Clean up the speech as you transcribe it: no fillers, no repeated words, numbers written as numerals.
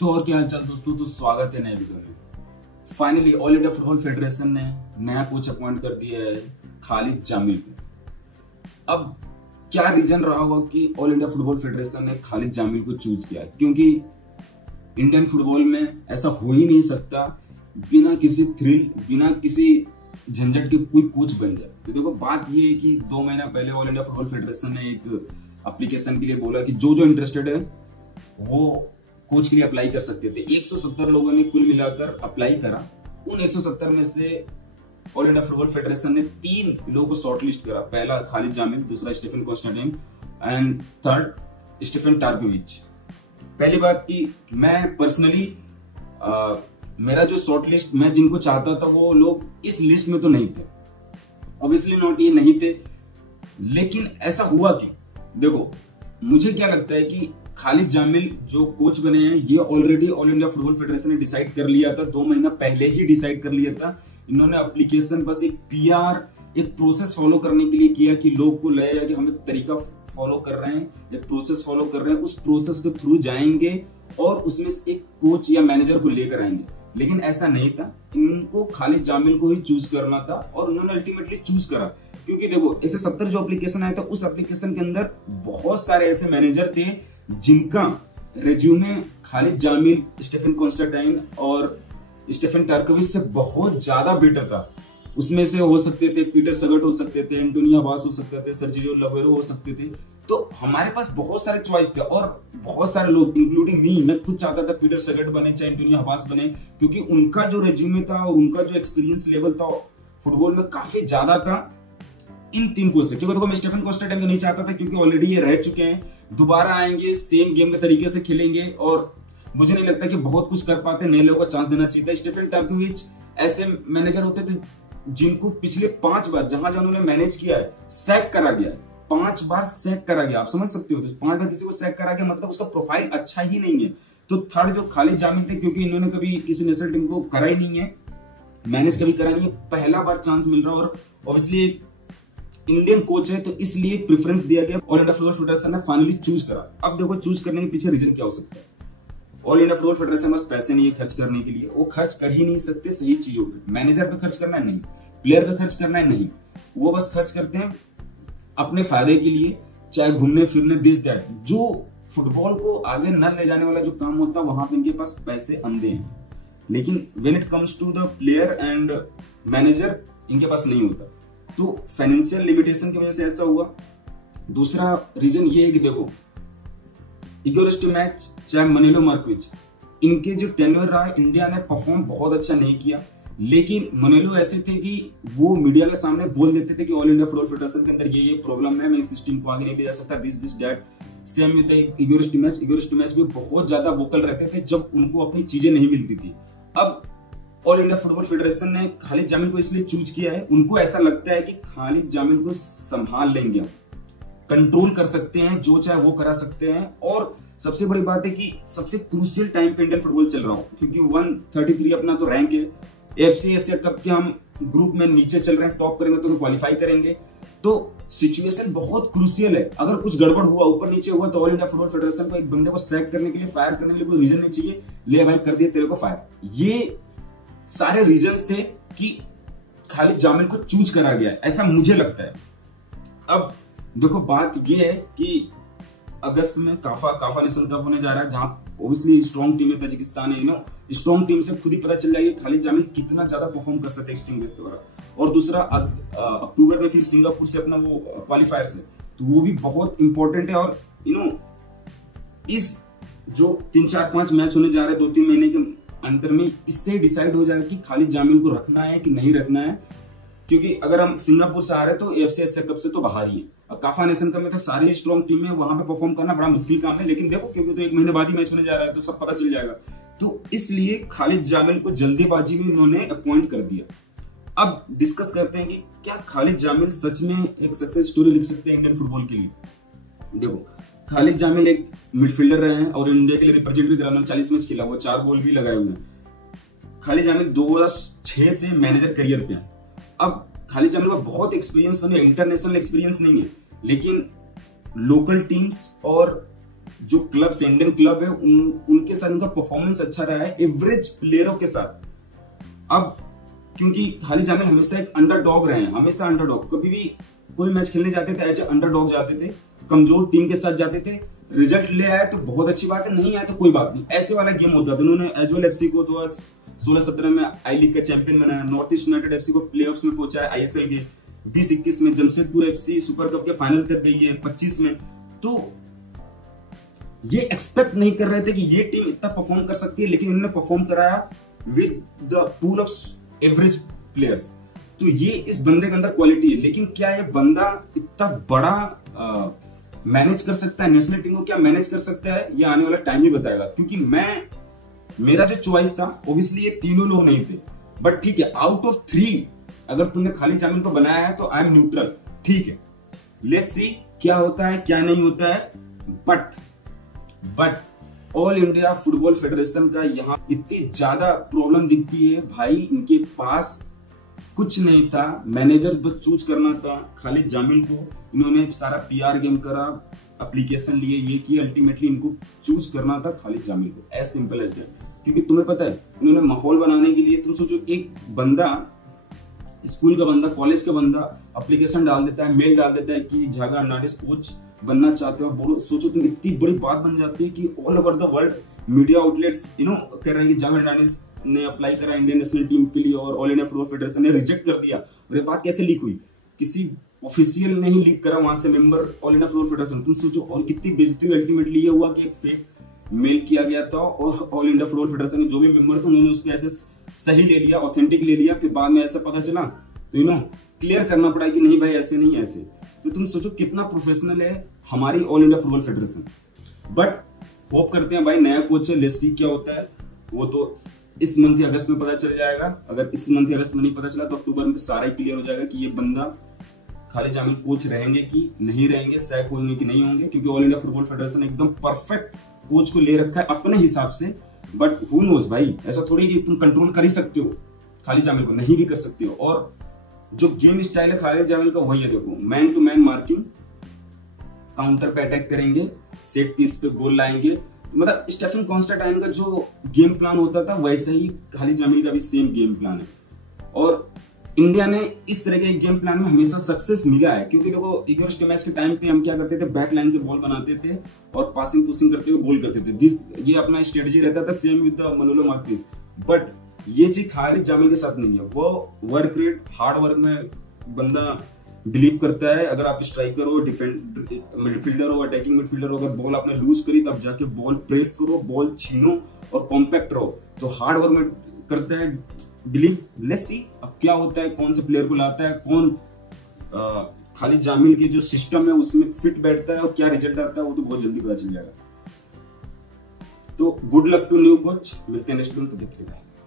तो और क्या हालचाल दोस्तों, तो स्वागत है नए वीडियो में। Finally all India football federation ने नया कोच अपॉइंट कर दिया है, खालिद जामिल को। अब क्या रीजन रहा होगा कि ऑल इंडिया फुटबॉल फेडरेशन ने खालिद जामिल को चूज किया, क्योंकि इंडियन फुटबॉल में ऐसा हो ही नहीं सकता बिना किसी थ्रिल, बिना किसी झंझट के कोई कोच बन जाए। तो देखो, बात ये है कि 2 महीना पहले ऑल इंडिया फुटबॉल फेडरेशन ने एक एप्लीकेशन के लिए बोला कि जो इंटरेस्टेड है वो कोच के लिए अप्लाई कर सकते थे। 170 लोगों ने कुल मिलाकर अप्लाई करा। उन 170 में से ऑल इंडिया फुटबॉल फेडरेशन ने 3 लोगों को शॉर्टलिस्ट करा। पहला खालिद जामिल, दूसरा Stephen Constantine and third Stefan Tarkovic. पहली बात की मैं पर्सनली मेरा जो शॉर्टलिस्ट मैं जिनको चाहता था वो लोग इस लिस्ट में तो नहीं थे, ऑब्वियसली नॉट, ये नहीं थे। लेकिन ऐसा हुआ कि देखो, मुझे क्या लगता है कि खालिद जामिल जो कोच बने हैं ये already all India football federation ने डिसाइड कर लिया था। 2 महीना पहले ही डिसाइड कर लिया था। इन्होंने एप्लीकेशन बस एक पीआर, एक प्रोसेस फॉलो करने के लिए किया कि लोग को लगेगा कि हम एक तरीका फॉलो कर रहे हैं, एक प्रोसेस फॉलो कर रहे हैं, उस प्रोसेस के थ्रू जाएंगे और उसमें से एक कोच या मैनेजर को लेकर आएंगे। लेकिन ऐसा नहीं था, इनको खालिद जामिल को ही चूज करना था और उन्होंने अल्टीमेटली चूज करा। क्योंकि देखो, 170 जो एप्लीकेशन आया था उस एप्लीकेशन के अंदर बहुत सारे ऐसे मैनेजर थे जिनका resume Khalid Jamil, Stephen Constantine और स्टीफन टार्कोविच से बहुत ज्यादा बेटर था। उसमें से हो सकते थे पीटर सगट हो सकते थे, एंटोनियो अब्बास हो सकते थे, सर्जियो लवेरो हो सकते थे। तो हमारे पास बहुत सारे चॉइस थे और बहुत सारे लोग इंक्लूडिंग मी, मैं खुद चाहता था पीटर सगट बने चाहे एंटोनियो अब्बास बने, क्योंकि उनका जो रेज्यूमे था और उनका जो एक्सपीरियंस लेवल था फुटबॉल में काफी ज्यादा था इन 3 कोच से। क्योंकि देखो, मैं स्टीफन कॉन्स्टेंटाइन को नहीं चाहता था क्योंकि ऑलरेडी ये रह चुके हैं, दोबारा आएंगे, सेम गेम के तरीके से खेलेंगे और मुझे नहीं लगता कि बहुत कुछ कर पाते, नए लोगों को चांस देना चाहिए था। स्टीफन टार्कोविच ऐसे मैनेजर होते थे जिनको पिछले 5 बार जहां जहां उन्होंने मैनेज किया है सैक करा गया है। 5 बार सैक करा गया, आप समझ सकते हो। तो 5 बार किसी को सैक करा गया मतलब उसका प्रोफाइल अच्छा ही नहीं है। तो थर्ड जो खालिद जामिल थे, क्योंकि इन्होंने कभी किसी नेशनल टीम को करा ही नहीं है, मैनेज कभी करा नहीं है, पहला बार चांस मिल रहा है और ऑब्वियसली इंडियन कोच है तो इसलिए प्रेफरेंस दिया गया। ऑल इंडिया फुटबॉल फेडरेशन ने फाइनली चूज करा। अब देखो, चूज करने के पीछे रीजन क्या हो सकता है। ऑल इंडिया फुटबॉल फेडरेशन बस पैसे नहीं है खर्च करने के लिए, वो खर्च कर ही नहीं सकते सही चीजों पे। मैनेजर पे खर्च करना है नहीं, प्लेयर पे खर्च करना है नहीं, वो बस खर्च करते हैं अपने फायदे के लिए, चाहे घूमने फिरने, दिस दैट। जो फुटबॉल को आगे न ले जाने वाला जो काम होता है वहां पे इनके पास पैसे अंधे हैं। लेकिन when it comes to the player and manager इनके पास नहीं होता। तो फाइनेंशियल लिमिटेशन की वजह से ऐसा हुआ। दूसरा रीजन ये है कि देखो, इगोर स्टिमैच चाहे मनीलो मार्कोविच, इनके जो टेन्योर रहा, इंडिया ने परफॉर्म बहुत अच्छा नहीं किया। लेकिन मनीलो ऐसे थे कि वो मीडिया के सामने बोल देते थे कि ऑल इंडिया फुटबॉल फेडरेशन के अंदर ये प्रॉब्लम है, मैं इस टीम को आगे नहीं ले जा सकता, this that. Same with Igor Stimac भी बहुत ज्यादा वोकल रहते थे जब उनको अपनी चीजें नहीं मिलती थी। अब ऑल इंडिया फुटबॉल फेडरेशन ने खालिद जामिल को इसलिए चूज किया है, उनको ऐसा लगता है कि खालिद जामिल को संभाल लेंगे, कंट्रोल कर सकते हैं, जो चाहे वो करा सकते हैं। और सबसे बड़ी बात है कि सबसे क्रूशियल टाइम पे इंडियन फुटबॉल चल रहा हो, क्योंकि 133 अपना तो रैंक है, एफसी एशिया कप के हम ग्रुप में नीचे चल रहे हैं, टॉप करेंगे तो क्वालिफाई करेंगे। तो सिचुएशन बहुत क्रूशियल है। अगर कुछ गड़बड़ हुआ, ऊपर नीचे हुआ, तो ऑल इंडिया फुटबॉल फेडरेशन को एक बंदे को सैक करने के लिए, फायर करने के लिए कोई रीजन नहीं चाहिए। ले भाई, कर दिया तेरे को फायर। ये सारे रीजंस थे कि खालिद जामिल को चूज करा गया, ऐसा मुझे लगता है। अब देखो, बात यह है कि अगस्त में काफा नेशनल कप होने जा रहा है, जहां ऑब्वियसली स्ट्रॉन्ग टीम है ताजिकिस्तान है। स्ट्रॉन्ग टीम से खुद ही पता चल जाएगी खालिद जामिल कितना ज्यादा परफॉर्म कर सकते हैं इस टीम के द्वारा। और दूसरा, अक्टूबर में फिर सिंगापुर से अपना वो क्वालिफायर से, तो वो भी बहुत इंपॉर्टेंट है। और इस जो 3-4-5 मैच होने जा रहे हैं 2-3 महीने के अंतर में, इससे डिसाइड हो जाएगा कि खालिद जामिल को रखना है कि नहीं रखना है। क्योंकि अगर हम सिंगापुर से आ रहे हैं तो एफसी एशिया कप से तो बाहर ही है। काफा नेशन कप में तो सारी स्ट्रॉन्ग टीम है, वहां पे परफॉर्म करना बड़ा मुश्किल काम है। लेकिन देखो, क्योंकि तो 1 महीने बाद ही मैच होने जा रहा है तो सब पता चल जाएगा। तो इसलिए खालिद जामिल को जल्दीबाजी में उन्होंने अपॉइंट कर दिया। अब डिस्कस करते हैं कि क्या खालिद जामिल सच में एक सक्सेस स्टोरी लिख सकते हैं इंडियन फुटबॉल के लिए। देखो, खालिद जामिल एक मिडफील्डर रहे हैं और इंडिया के लिए रिप्रेजेंट भी करा, 40 मैच खेला, वो 4 गोल भी लगाए हुए हैं। खालिद जामिल 2006 से मैनेजर करियर पे है। अब खालिद जामिल का बहुत एक्सपीरियंस तो नहीं है, इंटरनेशनल एक्सपीरियंस नहीं है, लेकिन लोकल टीम्स और जो क्लब्स इंडियन क्लब है उनके साथ इनका परफॉर्मेंस अच्छा रहा है एवरेज प्लेयरों के साथ। अब क्योंकि खालिद जामिल हमेशा एक अंडरडॉग रहे हैं, हमेशा अंडरडॉग, कभी भी कोई मैच खेलने जाते थे एज अंडरडॉग जाते थे, कमजोर टीम के साथ जाते थे, रिजल्ट ले आया तो बहुत अच्छी बात है, नहीं आया तो कोई बात नहीं, ऐसे वाला गेम होता था। उन्होंने एजवेल एफसी को 2016-17 में आई लीग का चैंपियन बनाया, नॉर्थ ईस्ट यूनाइटेड एफसी को प्लेऑफ्स में पहुंचाया आईएसएल के, 2021 में जमशेदपुर एफसी सुपर कप के फाइनल तक गई है 25 में। तो ये एक्सपेक्ट नहीं कर रहे थे कि ये टीम इतना परफॉर्म कर सकती है, लेकिन इन्होंने परफॉर्म कराया with the pool of average players. तो ये इस बंदे के अंदर क्वालिटी है, लेकिन क्या ये बंदा इतना बड़ा मैनेज कर सकता है, नेशनल टीम को क्या मैनेज कर सकता है, ये आने वाला टाइम ही बताएगा। क्योंकि मेरा जो चॉइस था ऑब्वियसली ये तीनों लोग नहीं थे, बट ठीक है, आउट ऑफ 3 अगर तुमने खालिद जामिल को बनाया है तो आई एम न्यूट्रल, ठीक है, लेट्स सी क्या होता है क्या नहीं होता है। But all India football federation का यहाँ इतनी ज्यादा प्रॉब्लम दिखती है भाई, इनके पास कुछ नहीं था, मैनेजर बस चूज करना था खालिद जामिल को। इन्होंने सारा पीआर गेम करा, एप्लीकेशन लिए, ये किया, अल्टीमेटली इनको चूज करना था खालिद जामिल को, एज सिंपल एज दैट। क्योंकि तुम्हें पता है इन्होंने माहौल बनाने के लिए, तुम सोचो एक बंदा, स्कूल का बंदा, कॉलेज का बंदा एप्लीकेशन डाल देता है, मेल डाल देता है कि झागा हर्नांडिस कोच बनना चाहते हो, बोलो, सोचो तुम, इतनी बड़ी बात बन जाती है कि all over the world media outlets कह रहे हैं कि झागा हर्नांडिस ने अप्लाई करा इंडियन नेशनल टीम के लिए और ऑल इंडिया फुटबॉल फेडरेशन ने रिजेक्ट कर दिया। और ये बात कैसे लीक हुई, किसी ऑफिशियल ने ही लीक करा, वहां से member all India football federation. तुम सोचो और कितनी बेइज्जती हुई। अल्टीमेटली ये हुआ कि एक फेक मेल किया गया था और ऑल इंडिया फुटबॉल फेडरेशन के जो भी मेंबर थे उन्होंने उसको ऐसे सही ले लिया, ऑथेंटिक ले लिया, फिर बाद में ऐसा पता चला तो क्लियर करना पड़ा कि नहीं भाई ऐसे नहीं ऐसे। तो तुम सोचो कितना प्रोफेशनल है हमारी all India football federation. But hope करते हैं भाई, नया कोच है, लेट्स सी क्या होता है। वो तो इस मंथ या अगस्त में पता चल जाएगा, अगर इस मंथ या अगस्त में नहीं पता चला तो अक्टूबर में सारा ही क्लियर हो जाएगा कि ये बंदा खालिद जामिल कोच रहेंगे कि नहीं रहेंगे, सैक होंगे कि नहीं होंगे। क्योंकि ऑल इंडिया फुटबॉल फेडरेशन एकदम परफेक्ट कोच को ले रखा है अपने हिसाब से। बट हु नोज भाई, ऐसा थोड़ी कि तुम कंट्रोल कर ही सकते हो खालिद जामिल को, नहीं भी कर सकते हो। और जो गेम स्टाइल है खालिद जामिल का वही है, देखो, man to man marking, counter पे अटैक करेंगे, सेट पीस पे गोल लाएंगे। मतलब स्टेफन कॉन्स्टेंटाइन का जो गेम प्लान होता था वैसे ही खालिद जामिल का भी सेम गेम प्लान है। और इंडिया ने इस तरह के गेम प्लान में हमेशा सक्सेस मिला है। क्योंकि देखो इग्योर्स के मैच के टाइम पे हम क्या करते थे, बैक लाइन से बॉल बनाते थे और पासिंग पुसिंग करते हुए गोल करते थे। ये अपना स्ट्रेटजी रहता था, सेम विद मनोलो मार्टिस। बट ये चीज खालिद जामिल के साथ नहीं है। वो वर्क रेट, हार्ड वर्क में बंदा बिलीव करता है। अगर आप स्ट्राइकर हो, मिडफील्डर हो, अटैकिंग मिडफील्डर हो, अगर बॉल आपने लूज करी तब जाके बॉल प्रेस करो, बॉल छीनो और कॉम्पैक्ट रहो। तो हार्ड वर्क में करता है बिलीव। लेट्स सी अब क्या होता है, कौन से प्लेयर को लाता है, कौन खालिद जामिल की जो सिस्टम है उसमें फिट बैठता है और क्या रिजल्ट आता है, वो तो बहुत जल्दी पता चल जाएगा। तो good luck to new coach, मिलते हैं नेक्स्ट मंथ, देखिएगा।